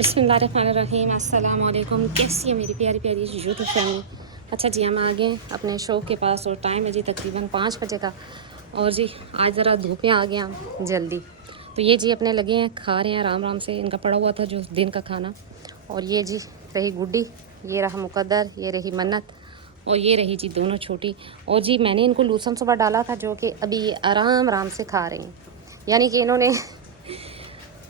बिस्मिल्लाहिर्रहमानिर्रहीम। अस्सलाम वालेकुम। कैसी है मेरी प्यारी प्यारी यूट्यूब फैमिली। अच्छा जी, हम आ गए अपने शो के पास और टाइम है जी तकरीबन 5 बजे का। और जी आज ज़रा धूप में आ गए हम जल्दी। तो ये जी अपने लगे हैं, खा रहे हैं आराम आराम से। इनका पड़ा हुआ था जो दिन का खाना। और ये जी रही गुड्डी, ये रहा मुकद्दर, ये रही मन्नत और ये रही जी दोनों छोटी। और जी मैंने इनको लूसन सुबह डाला था जो कि अभी ये आराम आराम से खा रही हैं। यानी कि इन्होंने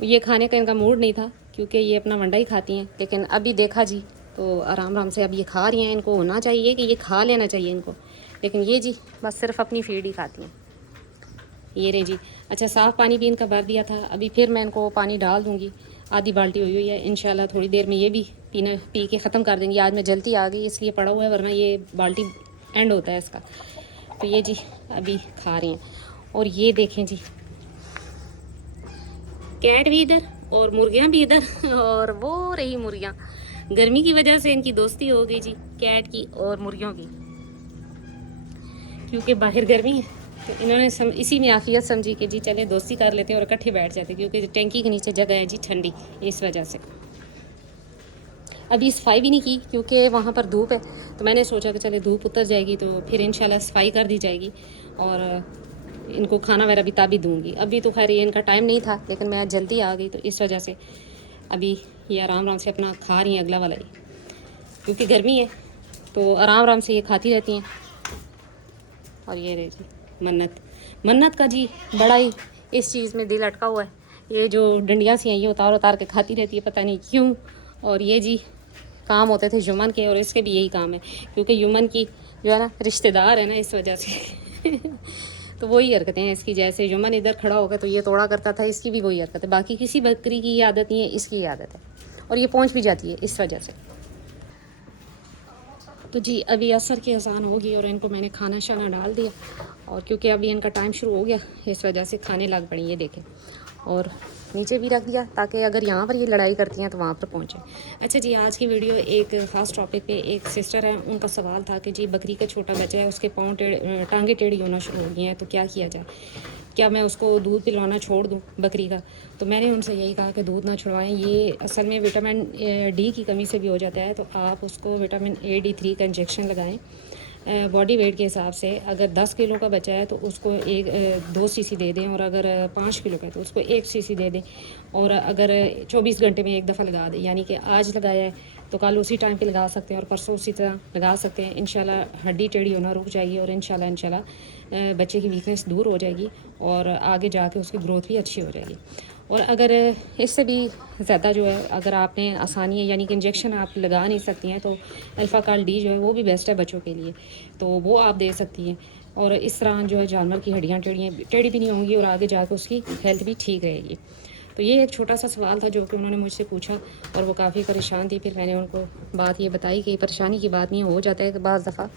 ये खाने का इनका मूड नहीं था क्योंकि ये अपना वंडा ही खाती हैं। लेकिन अभी देखा जी तो आराम आराम से अब ये खा रही हैं। इनको होना चाहिए कि ये खा लेना चाहिए इनको, लेकिन ये जी बस सिर्फ अपनी फीड ही खाती हैं। ये रहे जी। अच्छा, साफ़ पानी भी इनका भर दिया था। अभी फिर मैं इनको पानी डाल दूँगी। आधी बाल्टी हुई है। इंशाल्लाह थोड़ी देर में ये भी पी के ख़त्म कर देंगी। आज मैं जल्दी आ गई इसलिए पड़ा हुआ है, वरना ये बाल्टी एंड होता है इसका। तो ये जी अभी खा रही हैं। और ये देखें जी, कैट भी इधर और मुर्गियाँ भी इधर और वो रही मुर्गियाँ। गर्मी की वजह से इनकी दोस्ती हो गई जी कैट की और मुर्गियों की, क्योंकि बाहर गर्मी है। तो इन्होंने इसी में आफियत समझी कि जी चले दोस्ती कर लेते हैं और इकट्ठे बैठ जाते, क्योंकि टैंकी के नीचे जगह है जी ठंडी, इस वजह से। अभी सफाई भी नहीं की क्योंकि वहाँ पर धूप है। तो मैंने सोचा कि चले धूप उतर जाएगी तो फिर इंशाल्लाह सफाई कर दी जाएगी और इनको खाना वगैरह भी ताबी दूँगी। अभी तो खैर ये इनका टाइम नहीं था, लेकिन मैं जल्दी आ गई तो इस वजह से अभी ये आराम आराम से अपना खा रही हैं अगला वाला ही, क्योंकि गर्मी है तो आराम आराम से ये खाती रहती हैं। और ये रहे जी मन्नत का जी बड़ा ही इस चीज़ में दिल अटका हुआ है। ये जो डंडियाँ सी हैं ये उतार उतार के खाती रहती है, पता नहीं क्यों। और ये जी काम होते थे युमन के और इसके भी यही काम है, क्योंकि युमन की जो है ना रिश्तेदार है ना, इस वजह से तो वही हरकतें हैं इसकी। जैसे युमन इधर खड़ा होकर तो ये तोड़ा करता था, इसकी भी वही हरकत है। बाकी किसी बकरी की ये आदत नहीं है, इसकी ये आदत है। और ये पहुंच भी जाती है इस वजह से। तो जी अभी असर की अजान होगी और इनको मैंने खाना शाना डाल दिया। और क्योंकि अभी इनका टाइम शुरू हो गया इस वजह से खाने लग पड़ी, ये देखें। और नीचे भी रख दिया ताकि अगर यहाँ पर ये लड़ाई करती हैं तो वहाँ पर पहुँचे। अच्छा जी, आज की वीडियो एक ख़ास टॉपिक पे। एक सिस्टर है, उनका सवाल था कि जी बकरी का छोटा बच्चा है, उसके पाँव टांगे टेढ़ी होना शुरू हो गई हैं, तो क्या किया जाए, क्या मैं उसको दूध पिलवाना छोड़ दूँ बकरी का। तो मैंने उनसे यही कहा कि दूध ना छुड़वाएं। ये असल में विटामिन डी की कमी से भी हो जाता है, तो आप उसको विटामिन A D3 का इंजेक्शन लगाएं बॉडी वेट के हिसाब से। अगर 10 किलो का बच्चा है तो उसको 2 सीसी दे दें, और अगर 5 किलो का है तो उसको 1 सीसी दे दें। और अगर 24 घंटे में एक दफ़ा लगा दें, यानी कि आज लगाया है तो कल उसी टाइम पे लगा सकते हैं और परसों उसी तरह लगा सकते हैं। इंशाल्लाह हड्डी टेढ़ी होना रुक जाएगी और इंशाल्लाह बच्चे की वीकनेस दूर हो जाएगी और आगे जाके उसकी ग्रोथ भी अच्छी हो जाएगी। और अगर इससे भी ज़्यादा जो है, अगर आपने आसानी है यानी कि इंजेक्शन आप लगा नहीं सकती हैं, तो अल्फ़ा काल डी जो है वो भी बेस्ट है बच्चों के लिए, तो वो आप दे सकती हैं। और इस तरह जो है जानवर की हड्डियाँ टेढ़ी भी नहीं होंगी और आगे जाकर उसकी हेल्थ भी ठीक रहेगी। तो ये एक छोटा सा सवाल था जो कि उन्होंने मुझसे पूछा और वो काफ़ी परेशान थी। फिर मैंने उनको बात ये बताई कि परेशानी की बात नहीं, हो जाता है बाज़ दफ़ा।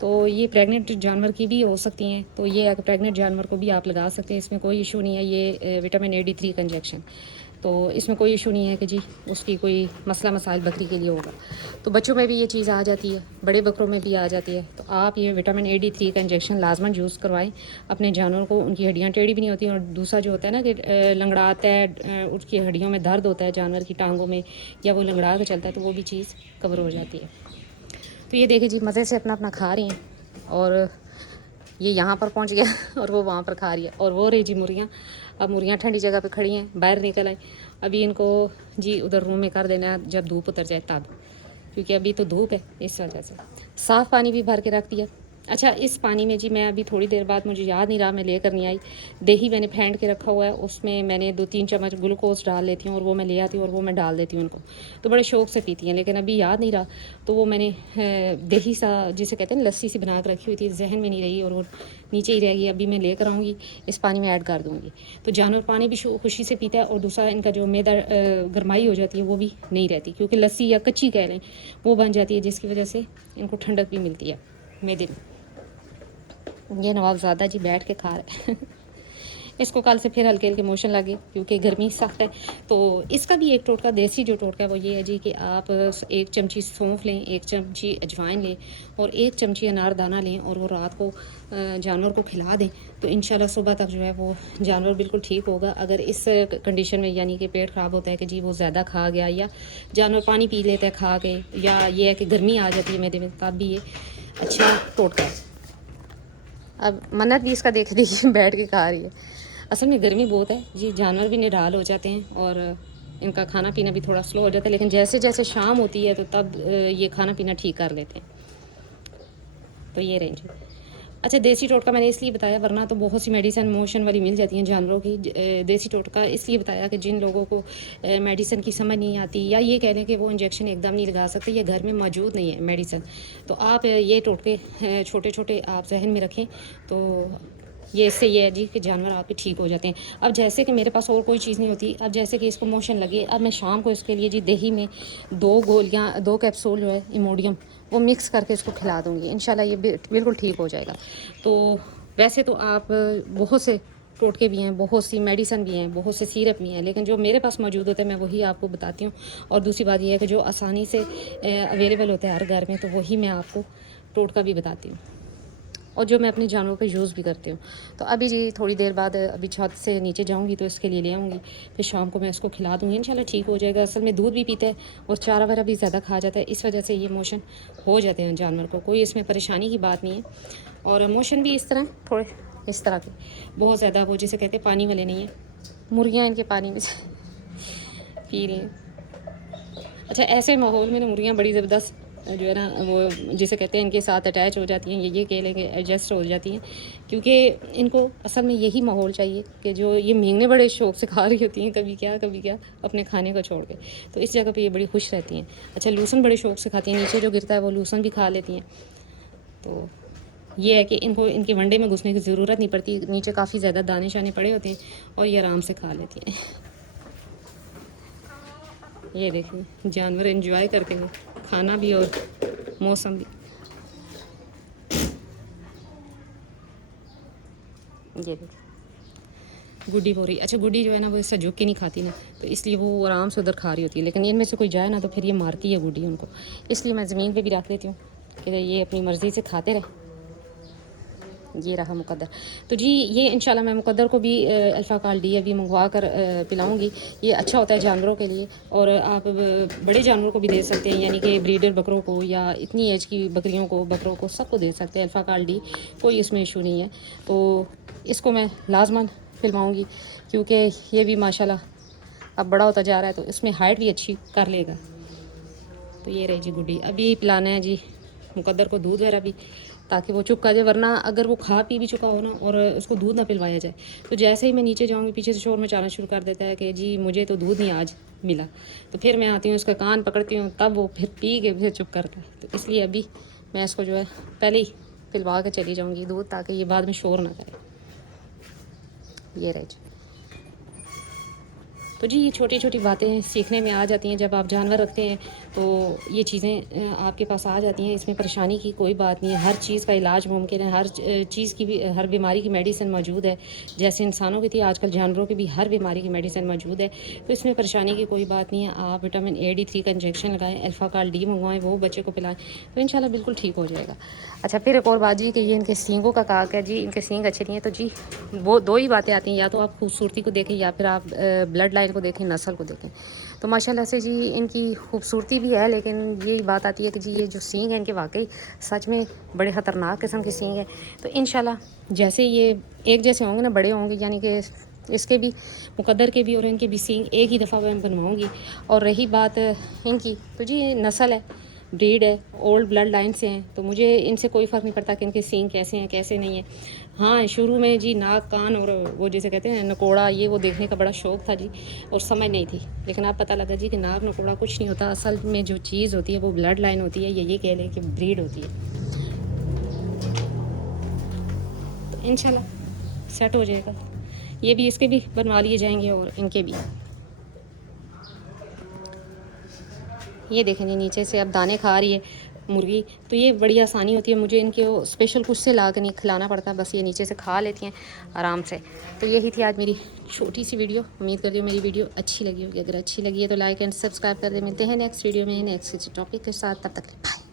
तो ये प्रेग्नेंट जानवर की भी हो सकती हैं, तो ये प्रेग्नेंट जानवर को भी आप लगा सकते हैं, इसमें कोई इशू नहीं है। ये विटामिन A D3 का इंजेक्शन, तो इसमें कोई इशू नहीं है कि जी उसकी कोई मसला मसाइल बकरी के लिए होगा। तो बच्चों में भी ये चीज़ आ जाती है, बड़े बकरों में भी आ जाती है। तो आप ये विटामिन A D3 का इंजेक्शन लाजमन यूज़ करवाएं अपने जानवर को। उनकी हड्डियाँ टेढ़ी भी नहीं होती। और दूसरा जो होता है ना कि लंगड़ाता है, उसकी हड्डियों में दर्द होता है जानवर की टांगों में, या वो लंगड़ा के चलता है, तो वो भी चीज़ कवर हो जाती है। तो ये देखिए जी मज़े से अपना अपना खा रही हैं। और ये यहाँ पर पहुँच गया और वो वहाँ पर खा रही है। और वो रही जी मुर्गियाँ। अब मुर्गियाँ ठंडी जगह पे खड़ी हैं, बाहर निकल आई। अभी इनको जी उधर रूम में कर देना है जब धूप उतर जाए तब, क्योंकि अभी तो धूप है इस वजह से। साफ़ पानी भी भर के रख दिया। अच्छा, इस पानी में जी मैं अभी थोड़ी देर बाद, मुझे याद नहीं रहा, मैं लेकर नहीं आई। दही मैंने फेंट के रखा हुआ है, उसमें मैंने 2-3 चम्मच ग्लूकोज डाल लेती हूँ और वो मैं ले आती हूँ और वो मैं डाल देती हूँ उनको। तो बड़े शौक़ से पीती हैं, लेकिन अभी याद नहीं रहा। तो वो मैंने दही सा जिसे कहते हैं लस्सी सी बना के रखी हुई थी, जहन में नहीं रही और वो नीचे ही रहेगी। अभी मैं लेकर आऊँगी, इस पानी में ऐड कर दूँगी। तो जानवर पानी भी खुशी से पीता है। और दूसरा, इनका जो मैदा गरमाई हो जाती है वो भी नहीं रहती, क्योंकि लस्सी या कच्ची कह लें वो बन जाती है, जिसकी वजह से इनको ठंडक भी मिलती है मैदे में। ये नवाबज़ादा जी बैठ के खा रहे हैं इसको कल से फिर हल्के हल्के मोशन लगे क्योंकि गर्मी सख्त है। तो इसका भी एक टोटका, देसी जो टोटका है वो ये है जी कि आप 1 चमची सौंफ लें, 1 चमची अजवाइन लें और 1 चमची अनारदाना लें और वो रात को जानवर को खिला दें। तो इंशाल्लाह सुबह तक जो है वो जानवर बिल्कुल ठीक होगा। अगर इस कंडीशन में यानी कि पेट ख़राब होता है कि जी वो ज़्यादा खा गया या जानवर पानी पी लेता है खा के, या ये है कि गर्मी आ जाती है मैदे में, तब भी ये अच्छा टोटका है। अब मन्नत भी इसका देख देखिए बैठ के खा रही है। असल में गर्मी बहुत है जी, जानवर भी निढाल हो जाते हैं और इनका खाना पीना भी थोड़ा स्लो हो जाता है, लेकिन जैसे जैसे शाम होती है तो तब ये खाना पीना ठीक कर लेते हैं। तो ये रेंज है। अच्छा, देसी टोटका मैंने इसलिए बताया, वरना तो बहुत सी मेडिसिन मोशन वाली मिल जाती हैं जानवरों की। देसी टोटका इसलिए बताया कि जिन लोगों को मेडिसिन की समझ नहीं आती, या ये कह लें कि वो इंजेक्शन एकदम नहीं लगा सकते, या घर में मौजूद नहीं है मेडिसिन, तो आप ये टोटके छोटे छोटे आप जहन में रखें। तो ये इससे ये है जी कि जानवर आपके ठीक हो जाते हैं। अब जैसे कि मेरे पास और कोई चीज़ नहीं होती, अब जैसे कि इसको मोशन लगे, अब मैं शाम को इसके लिए जी दही में 2 गोलियाँ, 2 कैप्सूल जो है इमोडियम, वो मिक्स करके इसको खिला दूँगी। इंशाल्लाह ये बिल्कुल ठीक हो जाएगा। तो वैसे तो आप बहुत से टोटके भी हैं, बहुत सी मेडिसिन भी हैं, बहुत से सिरप भी हैं, लेकिन जो मेरे पास मौजूद होता है मैं वही आपको बताती हूँ। और दूसरी बात यह है कि जो आसानी से अवेलेबल होता है हर घर में, तो वही मैं आपको टोटका भी बताती हूँ और जो मैं अपने जानवरों पे यूज़ भी करती हूँ। तो अभी जी थोड़ी देर बाद अभी छत से नीचे जाऊँगी तो इसके लिए ले आऊँगी, फिर शाम को मैं इसको खिला दूँगी, इंशाल्लाह ठीक हो जाएगा। असल में दूध भी पीता है और चारा वगैरह भी ज़्यादा खा जाता है, इस वजह से ये मोशन हो जाते हैं जानवर को। कोई इसमें परेशानी की बात नहीं है। और मोशन भी इस तरह थोड़े इस तरह के, बहुत ज़्यादा वो जिसे कहते हैं पानी वाले नहीं है। मुर्गियाँ इनके पानी में से पी रही हैं। अच्छा, ऐसे माहौल में ना मुर्गियाँ बड़ी ज़बरदस्त जो है ना वो जिसे कहते हैं इनके साथ अटैच हो जाती हैं, ये कह लेंगे एडजस्ट हो जाती हैं, क्योंकि इनको असल में यही माहौल चाहिए कि जो ये मेंगने बड़े शौक से खा रही होती हैं, कभी क्या अपने खाने को छोड़ के, तो इस जगह पे ये बड़ी खुश रहती हैं। अच्छा, लूसन बड़े शौक से खाती हैं, नीचे जो गिरता है वो लूसन भी खा लेती हैं। तो ये है कि इनको इनके वनडे में घुसने की ज़रूरत नहीं पड़ती, नीचे काफ़ी ज़्यादा दाने शाने पड़े होते हैं और ये आराम से खा लेती हैं। ये देखिए जानवर एंजॉय करते हैं खाना भी और मौसम भी। ये देखिए गुड्डी हो रही। अच्छा, गुड्डी जो है ना वो इससे झुक के नहीं खाती ना, तो इसलिए वो आराम से उधर खा रही होती है, लेकिन इनमें से कोई जाए ना तो फिर ये मारती है गुड्डी उनको, इसलिए मैं ज़मीन पे भी रख देती हूँ कि ये अपनी मर्ज़ी से खाते रहे। ये रहा मुकद्दर। तो जी ये इंशाल्लाह मैं मुकद्दर को भी अल्फ़ा काल डी अभी मंगवा कर पिलाऊँगी। ये अच्छा होता है जानवरों के लिए, और आप बड़े जानवरों को भी दे सकते हैं, यानी कि ब्रीडर बकरों को या इतनी एज की बकरियों को, बकरों को, सबको दे सकते हैं। अल्फ़ा काल डी कोई इसमें इशू नहीं है। तो इसको मैं लाजमन पिलवाऊँगी क्योंकि ये भी माशाल्लाह अब बड़ा होता जा रहा है, तो इसमें हाइट भी अच्छी कर लेगा। तो ये रही जी गुड्डी। अभी पिलाना है जी मुकद्दर को दूध वगैरह भी, ताकि वो चुप कर जाए, वरना अगर वो खा पी भी चुका हो ना और उसको दूध ना पिलवाया जाए तो जैसे ही मैं नीचे जाऊँगी पीछे से शोर मचाना शुरू कर देता है कि जी मुझे तो दूध नहीं आज मिला। तो फिर मैं आती हूँ, उसका कान पकड़ती हूँ, तब वो फिर पी के फिर चुप करता है। तो इसलिए अभी मैं इसको जो है पहले ही पिलवा के चली जाऊँगी दूध, ताकि ये बाद में शोर ना करे। ये रहे जी। तो जी ये छोटी छोटी बातें सीखने में आ जाती हैं, जब आप जानवर रखते हैं तो ये चीज़ें आपके पास आ जाती हैं। इसमें परेशानी की कोई बात नहीं है, हर चीज़ का इलाज मुमकिन है, हर चीज़ की भी, हर बीमारी की मेडिसिन मौजूद है। जैसे इंसानों की थी, आजकल जानवरों की भी हर बीमारी की मेडिसिन मौजूद है। तो इसमें परेशानी की कोई बात नहीं है। आप विटामिन A D3 का इंजेक्शन लगाएँ, अल्फ़ा काल डी मंगवाएँ, वो बच्चे को पिलाएँ, तो इंशाल्लाह बिल्कुल ठीक हो जाएगा। अच्छा, फिर एक और बात जी कि ये इनके सींगों का कहा है जी, इनके सींग अच्छे नहीं है। तो जी वो 2 ही बातें आती हैं, या तो आप खूबसूरती को देखें या फिर आप ब्लड लाइन को देखें, नस्ल को देखें। तो माशाल्लाह से जी इनकी खूबसूरती भी है, लेकिन यही बात आती है कि जी ये जो सींग है इनके वाकई सच में बड़े ख़तरनाक किस्म के सींग है। तो इंशाल्लाह जैसे ये एक जैसे होंगे ना, बड़े होंगे, यानी कि इसके भी, मुकद्दर के भी और इनके भी सींग एक ही दफ़ा मैं बनवाऊँगी। और रही बात इनकी, तो जी ये नस्ल है, ब्रीड है, ओल्ड ब्लड लाइन से हैं, तो मुझे इनसे कोई फ़र्क नहीं पड़ता कि इनके सींग कैसे हैं कैसे नहीं हैं। हाँ, शुरू में जी नाक, कान और वो जिसे कहते हैं नकोड़ा, ये वो देखने का बड़ा शौक़ था जी, और समझ नहीं थी, लेकिन अब पता लगा जी कि नाक नकोड़ा कुछ नहीं होता। असल में जो चीज़ होती है वो ब्लड लाइन होती है, ये कह लें कि ब्रीड होती है। तो इंशाल्लाह सेट हो जाएगा। ये भी, इसके भी बनवा लिए जाएंगे और इनके भी। ये देखें जी नीचे से अब दाने खा रही है, मुर्गी, तो ये बड़ी आसानी होती है, मुझे इनके स्पेशल कुछ से ला कर नहीं खिलाना पड़ता, बस ये नीचे से खा लेती हैं आराम से। तो यही थी आज मेरी छोटी सी वीडियो। उम्मीद करती हूँ मेरी वीडियो अच्छी लगी होगी। अगर अच्छी लगी है तो लाइक एंड सब्सक्राइब कर दे। मिलते हैं नेक्स्ट वीडियो में नेक्स्ट टॉपिक के साथ, तब तक बाय।